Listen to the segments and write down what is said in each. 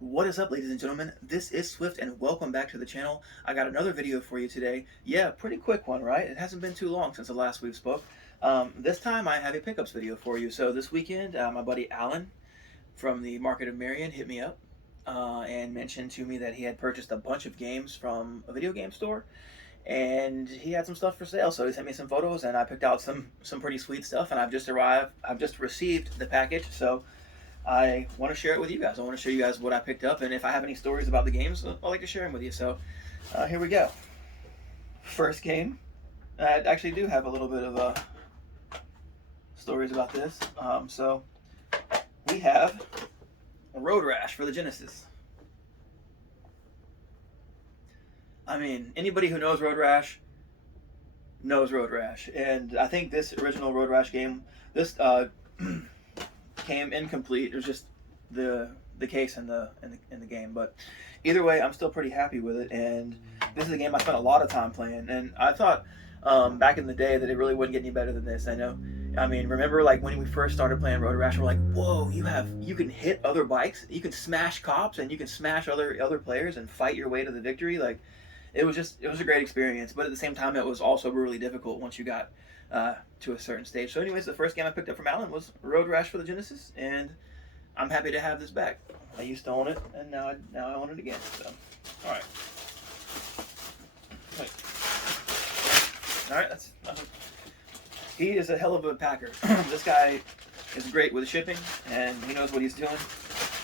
What is up, ladies and gentlemen? This is Swift, and welcome back to the channel. I got another video for you today. Yeah, pretty quick one, right? It hasn't been too long since the last we spoke. This time I have a pickups video for you. So this weekend, my buddy Alan from the Market of Marion hit me up and mentioned to me that he had purchased a bunch of games from a video game store, and he had some stuff for sale. So he sent me some photos, and I picked out some pretty sweet stuff. And I've just received the package. So I want to share it with you guys. I want to show you guys what I picked up, and if I have any stories about the games, I'd like to share them with you. So here we go. First game. I actually do have a little bit of stories about this. So we have a Road Rash for the Genesis. I mean, anybody who knows Road Rash knows Road Rash, and I think this original Road Rash game, this came incomplete. It was just the case in the game, but either way, I'm still pretty happy with it. And this is a game I spent a lot of time playing, and I thought back in the day that it really wouldn't get any better than this. I know. I mean, remember like when we first started playing Road Rash, we're like, whoa, you can hit other bikes, you can smash cops, and you can smash other players and fight your way to the victory. Like, it was a great experience, but at the same time, it was also really difficult once you got to a certain stage. So, anyways, the first game I picked up from Alan was Road Rash for the Genesis, and I'm happy to have this back. I used to own it, and now I own it again. So, all right, wait, all right, that's he is a hell of a packer. This guy is great with shipping, and he knows what he's doing.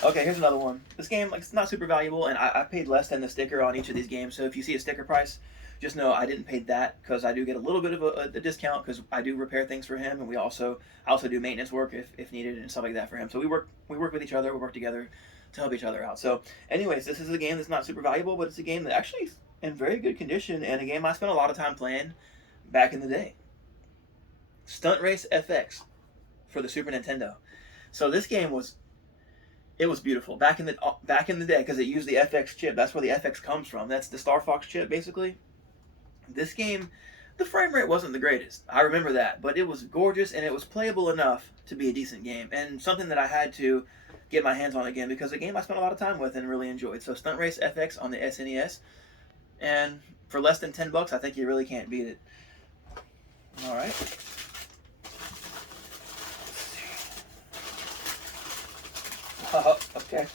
Okay, here's another one. This game, like, it's not super valuable, and I paid less than the sticker on each of these games. So if you see a sticker price, just know I didn't pay that because I do get a little bit of a discount because I do repair things for him, and I also do maintenance work if needed and stuff like that for him. So we work with each other, we work together to help each other out. So, anyways, this is a game that's not super valuable, but it's a game that actually is in very good condition, and a game I spent a lot of time playing back in the day. Stunt Race FX for the Super Nintendo. So this game was beautiful back in the day because it used the FX chip. That's where the FX comes from. That's the Star Fox chip, basically. This game, the frame rate wasn't the greatest. I remember that, but it was gorgeous and it was playable enough to be a decent game and something that I had to get my hands on again because a game I spent a lot of time with and really enjoyed. So Stunt Race FX on the SNES, and for less than $10, I think you really can't beat it. All right. Okay.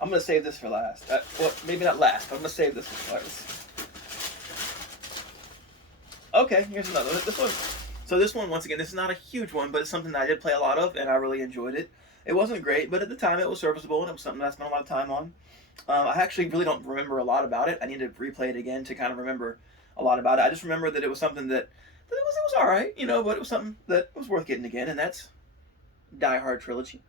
I'm gonna save this for last. Well, maybe not last, but I'm gonna save this for last. Okay, here's another one. This one. So this one, once again, this is not a huge one, but it's something that I did play a lot of, and I really enjoyed it. It wasn't great, but at the time it was serviceable, and it was something that I spent a lot of time on. I actually really don't remember a lot about it. I need to replay it again to kind of remember a lot about it. I just remember that it was something that it was all right, but it was something that was worth getting again, and that's Die Hard Trilogy.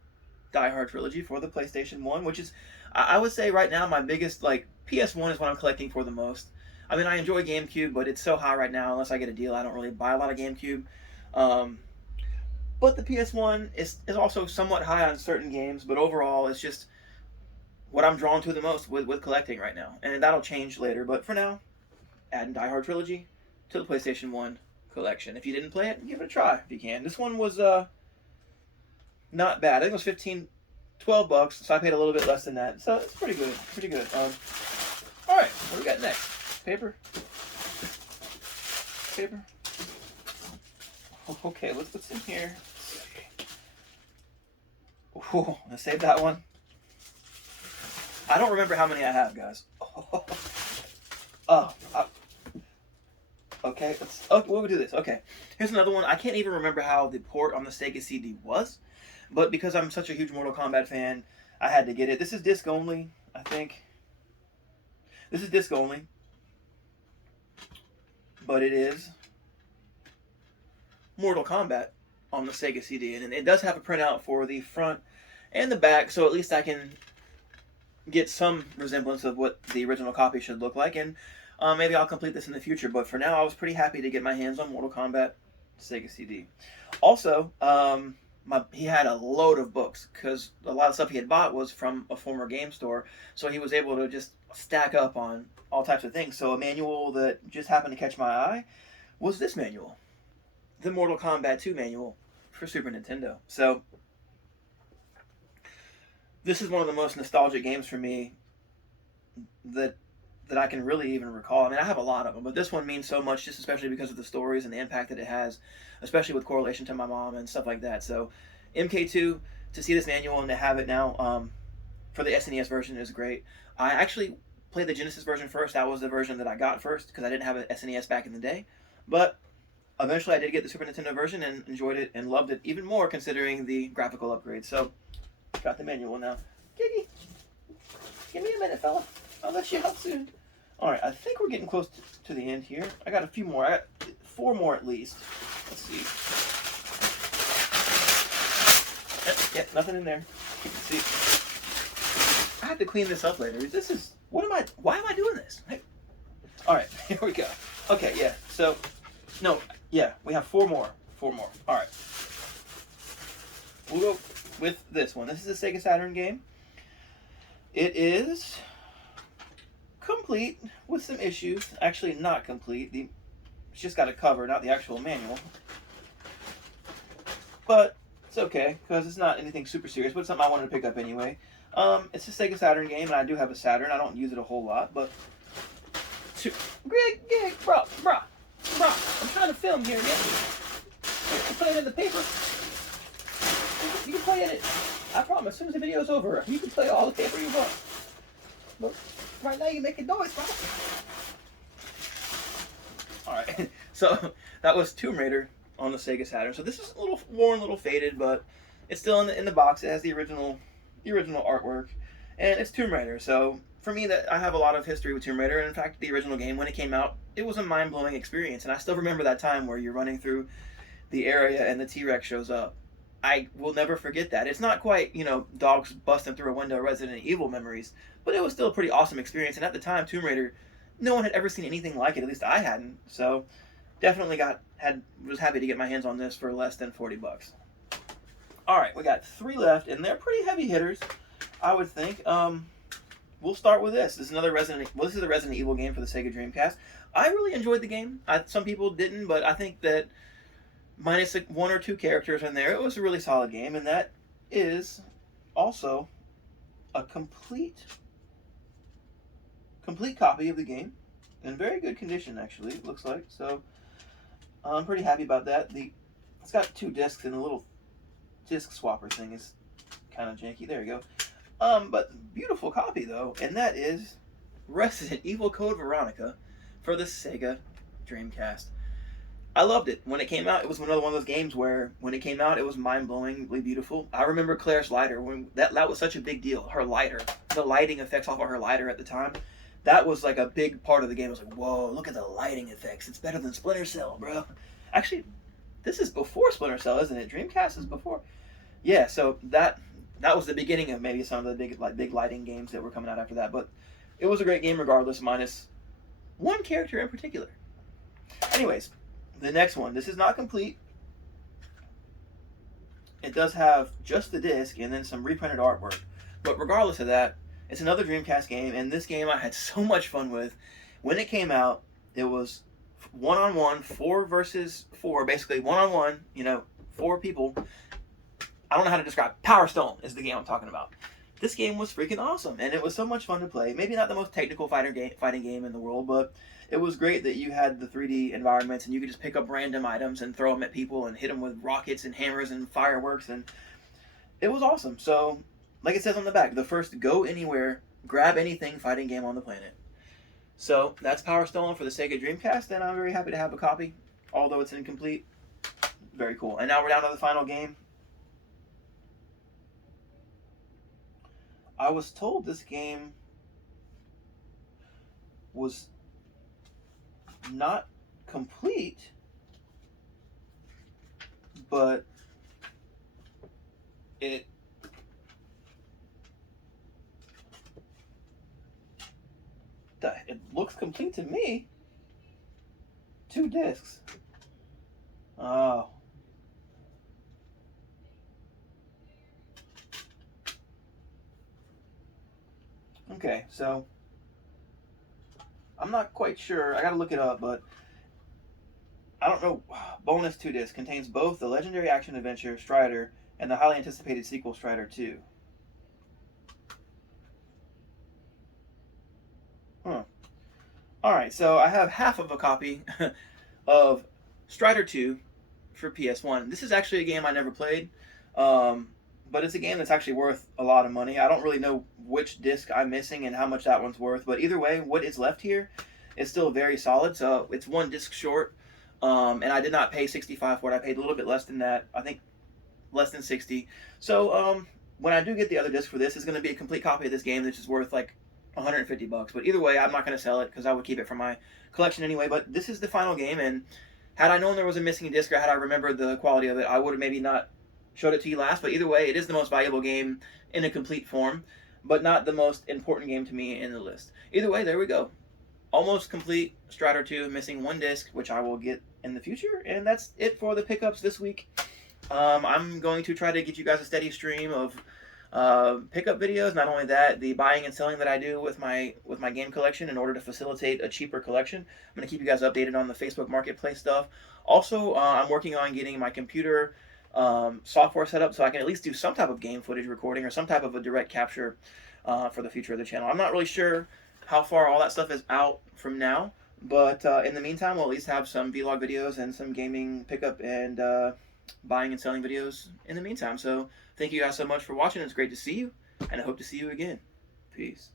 Die Hard Trilogy for the PlayStation 1, which is, I would say right now, my biggest, like, PS1 is what I'm collecting for the most. I mean, I enjoy GameCube, but it's so high right now, unless I get a deal, I don't really buy a lot of GameCube. Um, but the PS1 is also somewhat high on certain games, but overall, it's just what I'm drawn to the most with collecting right now. And that'll change later, but for now, adding Die Hard Trilogy to the PlayStation 1 collection. If you didn't play it, give it a try if you can. This one was, not bad. I think it was 15, $12, so I paid a little bit less than that. So it's pretty good, pretty good. All right, what do we got next? Paper. Okay, what's in here? Ooh, let's save that one. I don't remember how many I have, guys. Oh, okay. We'll do this. Okay, here's another one. I can't even remember how the port on the Sega CD was. But because I'm such a huge Mortal Kombat fan, I had to get it. This is disc only, I think. This is disc only. But it is Mortal Kombat on the Sega CD. And it does have a printout for the front and the back, so at least I can get some resemblance of what the original copy should look like. And maybe I'll complete this in the future. But for now, I was pretty happy to get my hands on Mortal Kombat Sega CD. Also, he had a load of books because a lot of stuff he had bought was from a former game store, so he was able to just stack up on all types of things. So a manual that just happened to catch my eye was this manual, the Mortal Kombat 2 manual for Super Nintendo. So this is one of the most nostalgic games for me that I can really even recall. I mean, I have a lot of them, but this one means so much, just especially because of the stories and the impact that it has, especially with correlation to my mom and stuff like that. So, MK2, to see this manual and to have it now for the SNES version is great. I actually played the Genesis version first. That was the version that I got first because I didn't have an SNES back in the day. But eventually I did get the Super Nintendo version and enjoyed it and loved it even more considering the graphical upgrades. So, got the manual now. Giggy, give me a minute, fella. I'll let you out soon. Alright, I think we're getting close to the end here. I got a few more. I got 4 more at least. Let's see. Yep, nothing in there. Let's see. I have to clean this up later. This is... Why am I doing this? Hey. Alright, here we go. Okay, yeah. So, no, yeah, we have 4 more. 4 more. Alright. We'll go with this one. This is a Sega Saturn game. It is complete with some issues. Actually, not complete. It's just got a cover, not the actual manual. But it's okay because it's not anything super serious. But it's something I wanted to pick up anyway. It's a Sega Saturn game, and I do have a Saturn. I don't use it a whole lot, but Greg, bro, I'm trying to film here. Yeah, you put it in the paper. You can play it. I promise. As soon as the video's over, you can play all the paper you want. But right now, you're making noise, bro. Alright, so that was Tomb Raider on the Sega Saturn. So this is a little worn, a little faded, but it's still in the box. It has the original artwork, and it's Tomb Raider. So for me, that I have a lot of history with Tomb Raider. And in fact, the original game, when it came out, it was a mind-blowing experience. And I still remember that time where you're running through the area and the T-Rex shows up. I will never forget that. It's not quite, dogs busting through a window Resident Evil memories, but it was still a pretty awesome experience. And at the time, Tomb Raider, no one had ever seen anything like it. At least I hadn't. So definitely was happy to get my hands on this for less than $40. All right, we got 3 left, and they're pretty heavy hitters, I would think. We'll start with this. This is a Resident Evil game for the Sega Dreamcast. I really enjoyed the game. Some people didn't, but I think that minus 1 or 2 characters in there, it was a really solid game, and that is also a complete copy of the game in very good condition, actually, it looks like. So I'm pretty happy about that. It's got 2 discs, and the little disc swapper thing is kind of janky. There you go. But beautiful copy though, and that is Resident Evil Code Veronica for the Sega Dreamcast. I loved it. When it came out, it was another one of those games where, when it came out, it was mind-blowingly beautiful. I remember Claire's lighter. When that was such a big deal. Her lighter. The lighting effects off of her lighter at the time. That was like a big part of the game. I was like, whoa, look at the lighting effects. It's better than Splinter Cell, bro. Actually, this is before Splinter Cell, isn't it? Dreamcast is before. Yeah, so that was the beginning of maybe some of the big lighting games that were coming out after that. But it was a great game regardless, minus 1 character in particular. Anyways, the next one. This is not complete. It does have just the disc and then some reprinted artwork. But regardless of that, it's another Dreamcast game, and this game I had so much fun with. When it came out, it was 1-on-1, 4 versus 4, basically 1-on-1, 4 people. I don't know how to describe. Power Stone is the game I'm talking about. This game was freaking awesome, and it was so much fun to play. Maybe not the most technical fighting game in the world, but it was great that you had the 3D environments, and you could just pick up random items and throw them at people and hit them with rockets and hammers and fireworks, and it was awesome. So, like it says on the back, the first go anywhere, grab anything fighting game on the planet. So, that's Power Stone for the Sega Dreamcast, and I'm very happy to have a copy, although it's incomplete. Very cool. And now we're down to the final game. I was told this game was not complete, but it looks complete to me. 2 discs. Oh. Okay, so I'm not quite sure. I gotta look it up, but I don't know. Bonus 2 disc contains both the legendary action adventure Strider and the highly anticipated sequel Strider 2. Alright, so I have half of a copy of Strider 2 for PS1. This is actually a game I never played, but it's a game that's actually worth a lot of money. I don't really know which disc I'm missing and how much that one's worth, but either way, what is left here is still very solid. So it's one disc short, and I did not pay $65 for it. I paid a little bit less than that. I think less than 60. So when I do get the other disc for this, it's going to be a complete copy of this game that's just worth like $150. But either way, I'm not going to sell it because I would keep it for my collection anyway. But this is the final game, and had I known there was a missing disc, or had I remembered the quality of it, I would have maybe not showed it to you last. But either way, it is the most valuable game in a complete form, but not the most important game to me in the list. Either way, there we go. Almost complete Strider 2, missing one disc, which I will get in the future. And that's it for the pickups this week. I'm going to try to get you guys a steady stream of pickup videos. Not only that, the buying and selling that I do with my game collection in order to facilitate a cheaper collection. I'm going to keep you guys updated on the Facebook Marketplace stuff. Also, I'm working on getting my computer software set up so I can at least do some type of game footage recording or some type of a direct capture for the future of the channel. I'm not really sure how far all that stuff is out from now, but in the meantime, we'll at least have some vlog videos and some gaming pickup and buying and selling videos in the meantime. So thank you guys so much for watching. It's great to see you, and I hope to see you again. Peace.